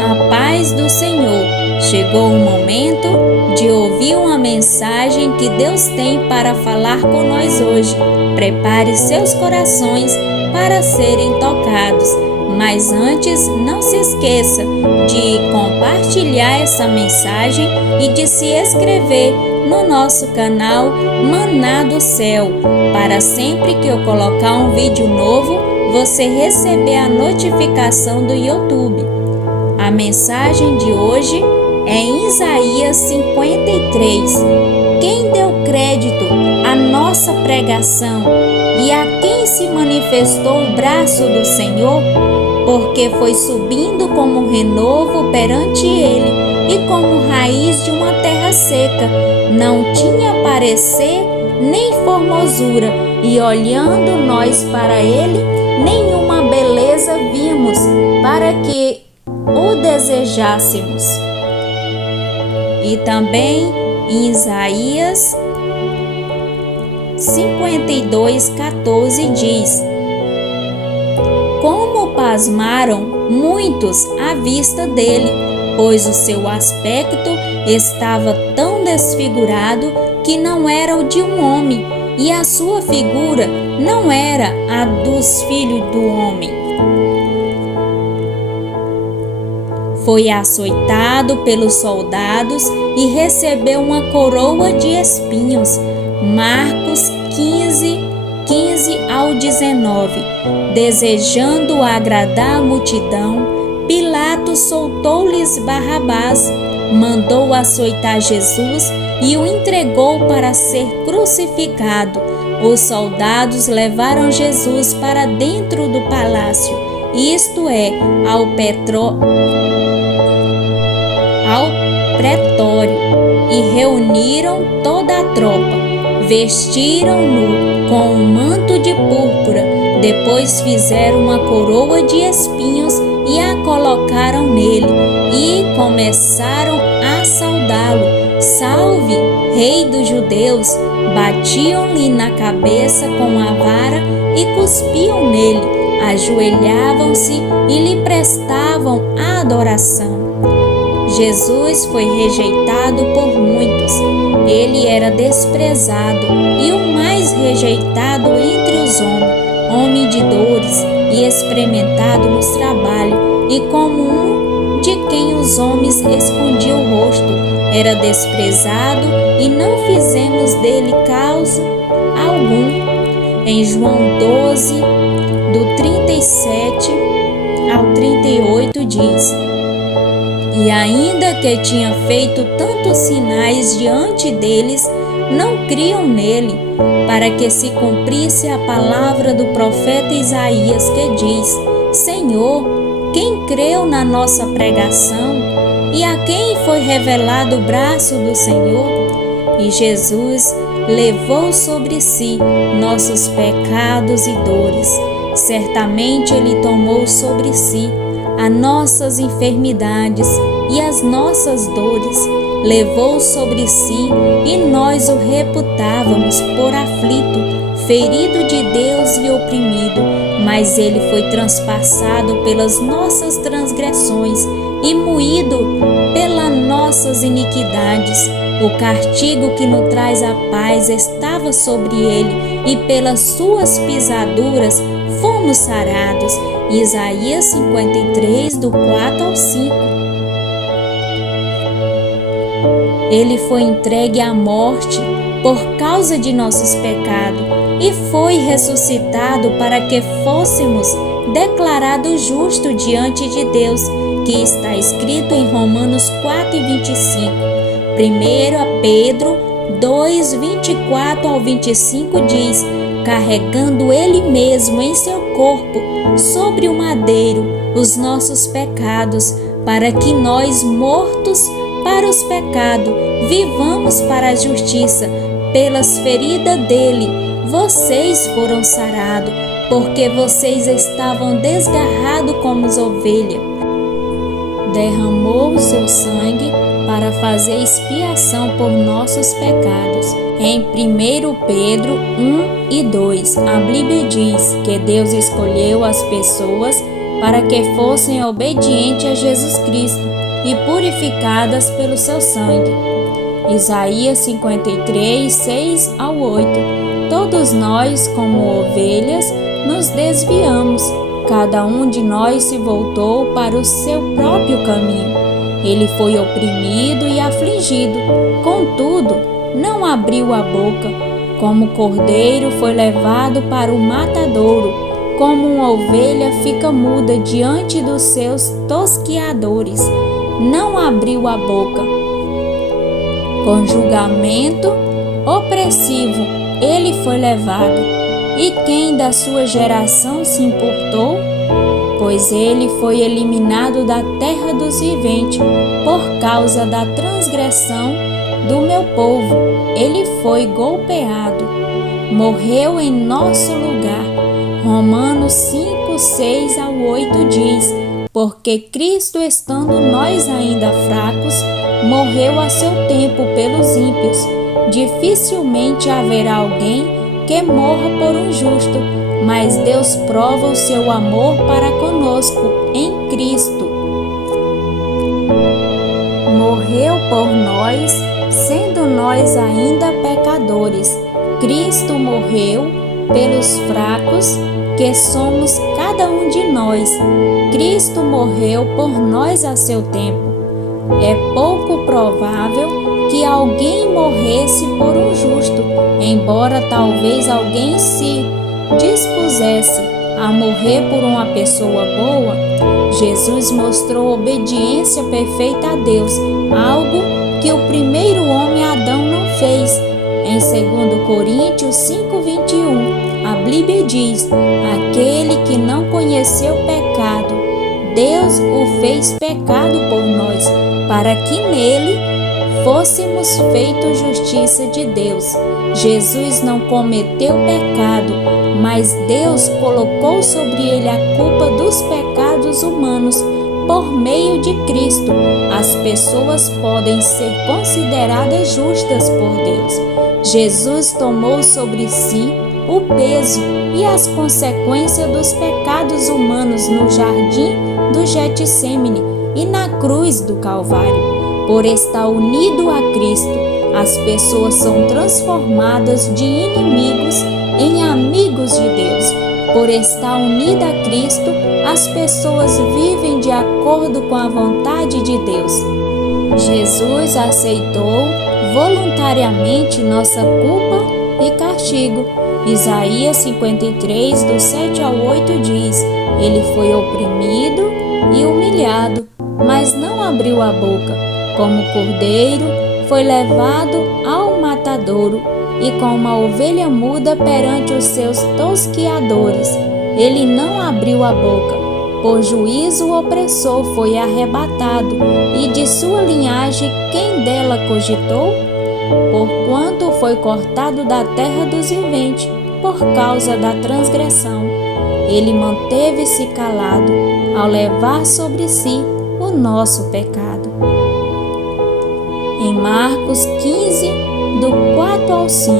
A paz do Senhor. Chegou o momento de ouvir uma mensagem que Deus tem para falar com nós hoje. Prepare seus corações para serem tocados. Mas antes, não se esqueça de compartilhar essa mensagem e de se inscrever no nosso canal Maná do Céu, para sempre que eu colocar um vídeo novo, você receber a notificação do YouTube. A mensagem de hoje é em Isaías 53. Quem deu crédito à nossa pregação e a quem se manifestou o braço do Senhor? Porque foi subindo como renovo perante ele e como raiz de uma terra seca. Não tinha parecer nem formosura, e olhando nós para ele, nenhuma beleza vimos, para que o desejássemos. E também em Isaías 52:14 diz: Como pasmaram muitos à vista dele, pois o seu aspecto estava tão desfigurado que não era o de um homem, e a sua figura não era a dos filhos do homem. Foi açoitado pelos soldados e recebeu uma coroa de espinhos. Marcos 15:15-19. Desejando agradar a multidão, Pilatos soltou-lhes Barrabás, mandou açoitar Jesus e o entregou para ser crucificado. Os soldados levaram Jesus para dentro do palácio, isto é, ao pretório, e reuniram toda a tropa. Vestiram-no com um manto de púrpura, depois fizeram uma coroa de espinhos e a colocaram nele, e começaram a saudá-lo. Salve, Rei dos Judeus! Batiam-lhe na cabeça com a vara e cuspiam nele, ajoelhavam-se e lhe prestavam a adoração. Jesus foi rejeitado por muitos. Ele era desprezado e o mais rejeitado entre os homens, homem de dores e experimentado nos trabalhos, e como um de quem os homens escondiam o rosto. Era desprezado e não fizemos dele causa algum. Em João 12, do 37 ao 38 diz: E ainda que tinha feito tantos sinais diante deles, não criam nele, para que se cumprisse a palavra do profeta Isaías, que diz: Senhor, quem creu na nossa pregação? E a quem foi revelado o braço do Senhor? E Jesus levou sobre si nossos pecados e dores. Certamente ele tomou sobre si as nossas enfermidades e as nossas dores, levou sobre si, e nós o reputávamos por aflito, ferido de Deus e oprimido. Mas ele foi transpassado pelas nossas transgressões e moído pelas nossas iniquidades. O castigo que nos traz a paz estava sobre ele, e pelas suas pisaduras fomos sarados. Isaías 53, do 4 ao 5. Ele foi entregue à morte por causa de nossos pecados e foi ressuscitado para que fôssemos declarados justos diante de Deus, que está escrito em Romanos 4:25. 1 Pedro 2:24 ao 25 diz: carregando ele mesmo em seu corpo sobre o madeiro os nossos pecados, para que nós, mortos para os pecados, vivamos para a justiça. Pelas feridas dele vocês foram sarados, porque vocês estavam desgarrados como as ovelhas. Derramou o seu sangue para fazer expiação por nossos pecados. Em 1 Pedro 1 e 2, a Bíblia diz que Deus escolheu as pessoas para que fossem obedientes a Jesus Cristo e purificadas pelo seu sangue. Isaías 53, 6 ao 8. Todos nós, como ovelhas, nos desviamos. Cada um de nós se voltou para o seu próprio caminho. Ele foi oprimido e afligido, contudo, não abriu a boca. Como cordeiro foi levado para o matadouro, como uma ovelha fica muda diante dos seus tosquiadores. Não abriu a boca. Com julgamento opressivo, ele foi levado. E quem da sua geração se importou? Pois ele foi eliminado da terra dos viventes por causa da transgressão do meu povo. Ele foi golpeado, morreu em nosso lugar. Romanos 5, 6 ao 8 diz: porque Cristo, estando nós ainda fracos, morreu a seu tempo pelos ímpios. Dificilmente haverá alguém que morra por um justo, mas Deus prova o seu amor para conosco em Cristo. Morreu por nós, sendo nós ainda pecadores. Cristo morreu pelos fracos, que somos cada um de nós. Cristo morreu por nós a seu tempo. É pouco provável que alguém morresse por um justo, embora talvez alguém se dispusesse a morrer por uma pessoa boa. Jesus mostrou obediência perfeita a Deus, algo que o primeiro homem Adão não fez. Em 2 Coríntios 5:21, a Bíblia diz: aquele que não conheceu pecado, Deus o fez pecado por nós, para que nele fôssemos feitos justiça de Deus. Jesus não cometeu pecado, mas Deus colocou sobre ele a culpa dos pecados humanos. Por meio de Cristo, as pessoas podem ser consideradas justas por Deus. Jesus tomou sobre si o peso e as consequências dos pecados humanos no jardim do Getsêmani e na cruz do Calvário. Por estar unido a Cristo, as pessoas são transformadas de inimigos em amigos de Deus. Por estar unida a Cristo, as pessoas vivem de acordo com a vontade de Deus. Jesus aceitou voluntariamente nossa culpa e castigo. Isaías 53, do 7 ao 8 diz: ele foi oprimido e humilhado, mas não abriu a boca. Como cordeiro, foi levado ao matadouro, e como uma ovelha muda perante os seus tosquiadores, ele não abriu a boca. Por juízo o opressor foi arrebatado, e de sua linhagem quem dela cogitou? Porquanto foi cortado da terra dos viventes, por causa da transgressão. Ele manteve-se calado, ao levar sobre si o nosso pecado. Em Marcos 15, do 4 ao 5,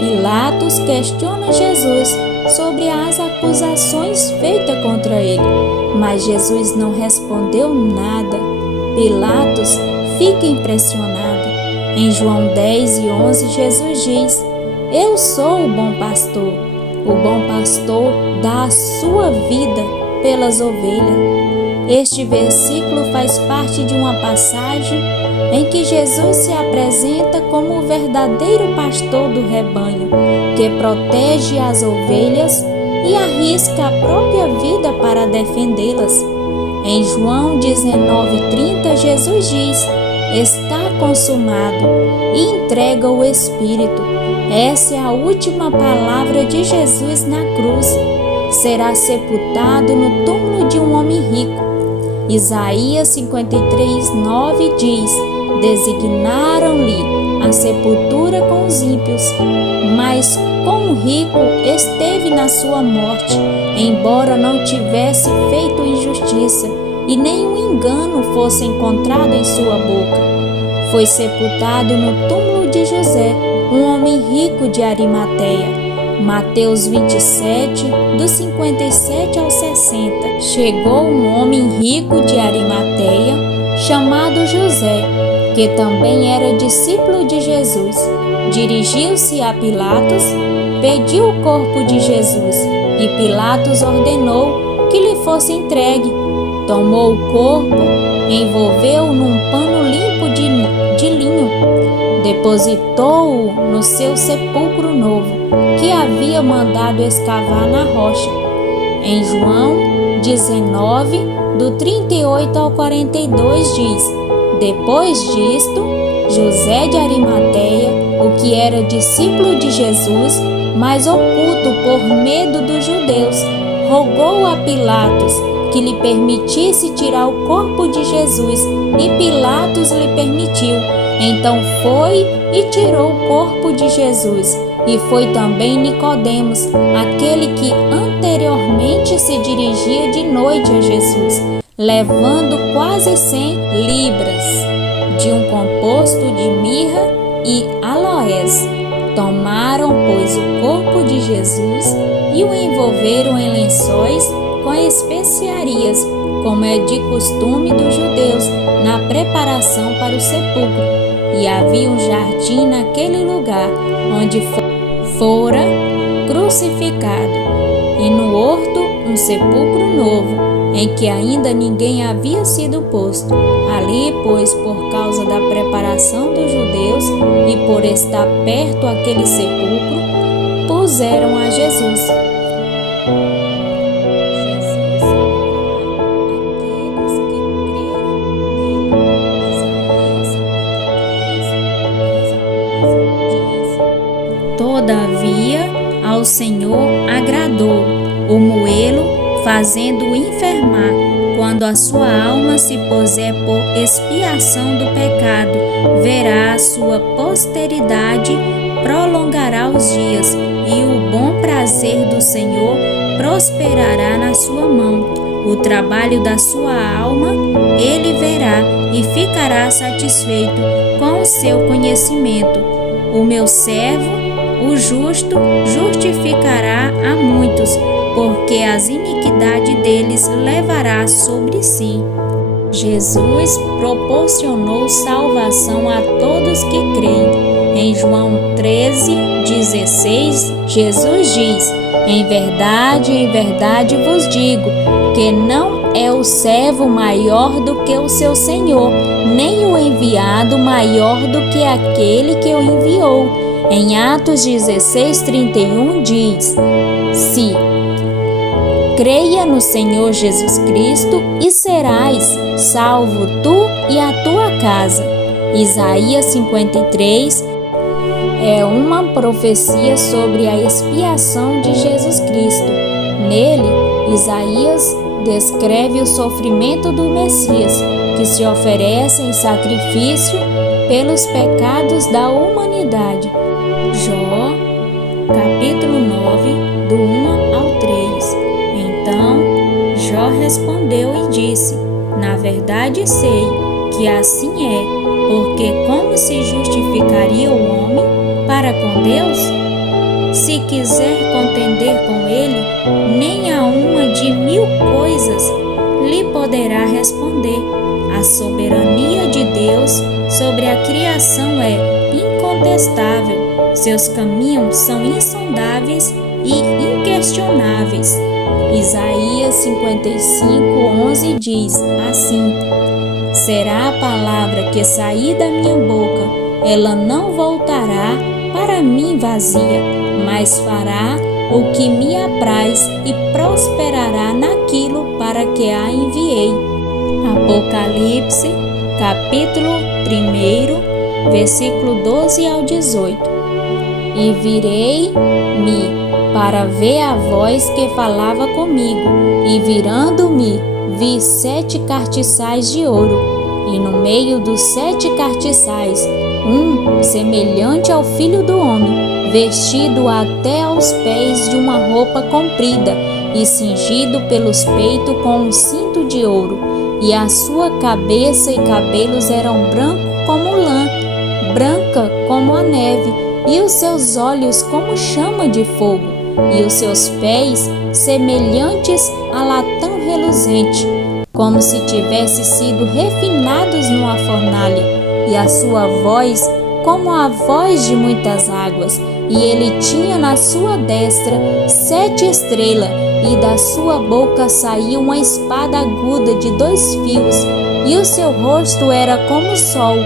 Pilatos questiona Jesus sobre as acusações feitas contra ele, mas Jesus não respondeu nada. Pilatos fica impressionado. Em João 10 e 11, Jesus diz: eu sou o bom pastor. O bom pastor dá a sua vida pelas ovelhas. Este versículo faz parte de uma passagem em que Jesus se apresenta como o verdadeiro pastor do rebanho, que protege as ovelhas e arrisca a própria vida para defendê-las. Em João 19:30, Jesus diz: está consumado, e entrega o Espírito. Essa é a última palavra de Jesus na cruz. Será sepultado no túmulo de um homem rico. Isaías 53:9 diz: designaram-lhe a sepultura com os ímpios, mas com o rico esteve na sua morte, embora não tivesse feito injustiça e nenhum engano fosse encontrado em sua boca. Foi sepultado no túmulo de José, um homem rico de Arimateia. Mateus 27, dos 57 ao 60. Chegou um homem rico de Arimateia, chamado José, que também era discípulo de Jesus. Dirigiu-se a Pilatos, pediu o corpo de Jesus, e Pilatos ordenou que lhe fosse entregue. Tomou o corpo, envolveu-o num pano limpo de linho, depositou-o no seu sepulcro novo, que havia mandado escavar na rocha. Em João 19, do 38 ao 42 diz: Depois disto, José de Arimateia, o que era discípulo de Jesus, mas oculto por medo dos judeus, rogou a Pilatos que lhe permitisse tirar o corpo de Jesus, e Pilatos lhe permitiu. Então foi e tirou o corpo de Jesus. E foi também Nicodemos, aquele que anteriormente se dirigia de noite a Jesus, levando quase 100 libras de um composto de mirra e aloés. Tomaram, pois, o corpo de Jesus e o envolveram em lençóis com especiarias, como é de costume dos judeus, na preparação para o sepulcro. E havia um jardim naquele lugar, onde fora crucificado, e no horto um sepulcro novo, em que ainda ninguém havia sido posto. Ali, pois, por causa da preparação dos judeus e por estar perto aquele sepulcro, puseram a Jesus. Todavia, ao Senhor agradou o moê-lo, fazendo-o enfermar. Quando a sua alma se puser por expiação do pecado, verá a sua posteridade, prolongará os dias, e o bom prazer do Senhor prosperará na sua mão. O trabalho da sua alma ele verá e ficará satisfeito com o seu conhecimento. O meu servo, o justo, justificará a muitos, porque as iniquidades deles levará sobre si. Jesus proporcionou salvação a todos que creem. Em João 13:16, Jesus diz: em verdade vos digo, que não é o servo maior do que o seu senhor, nem o enviado maior do que aquele que o enviou. Em Atos 16:31 diz: Se creia no Senhor Jesus Cristo e serás salvo tu e a tua casa. Isaías 53 é uma profecia sobre a expiação de Jesus Cristo. Nele, Isaías descreve o sofrimento do Messias, que se oferece em sacrifício pelos pecados da humanidade. Jó, capítulo 9, do 1 ao 3. Então, Jó respondeu e disse: na verdade sei que assim é, porque como se justificaria o homem para com Deus? Se quiser contender com ele, nem a uma de 1000 coisas lhe poderá responder. A soberania de Deus sobre a criação é incontestável. Seus caminhos são insondáveis e inquestionáveis. Isaías 55:11 diz assim: será a palavra que sair da minha boca, ela não voltará para mim vazia, mas fará o que me apraz e prosperará naquilo para que a enviei. Apocalipse, capítulo 1, versículo 12 ao 18. E virei-me para ver a voz que falava comigo, e virando-me, vi 7 cartiçais de ouro, e no meio dos 7 cartiçais, um semelhante ao Filho do Homem, vestido até aos pés de uma roupa comprida, e cingido pelos peitos com um cinto de ouro, e a sua cabeça e cabelos eram brancos como lã, branca como a neve, e os seus olhos como chama de fogo, e os seus pés semelhantes a latão reluzente, como se tivesse sido refinados numa fornalha, e a sua voz como a voz de muitas águas. E ele tinha na sua destra 7 estrelas, e da sua boca saía uma espada aguda de 2 fios, e o seu rosto era como o sol,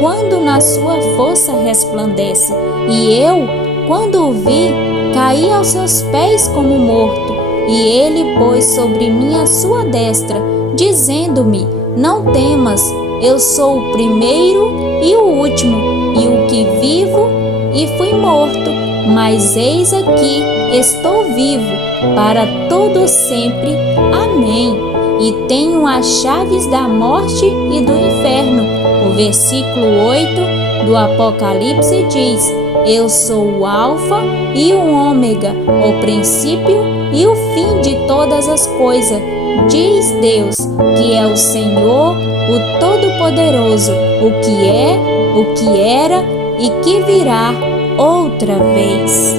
quando na sua força resplandece. E eu, quando o vi, caí aos seus pés como morto. E ele pôs sobre mim a sua destra, dizendo-me: não temas, eu sou o primeiro e o último, e o que vivo e fui morto, mas eis aqui estou vivo para todo sempre. Amém. E tenho as chaves da morte e do inferno. O versículo 8 do Apocalipse diz: eu sou o Alfa e o Ômega, o princípio e o fim de todas as coisas, diz Deus, que é o Senhor, o Todo-Poderoso, o que é, o que era e que virá outra vez.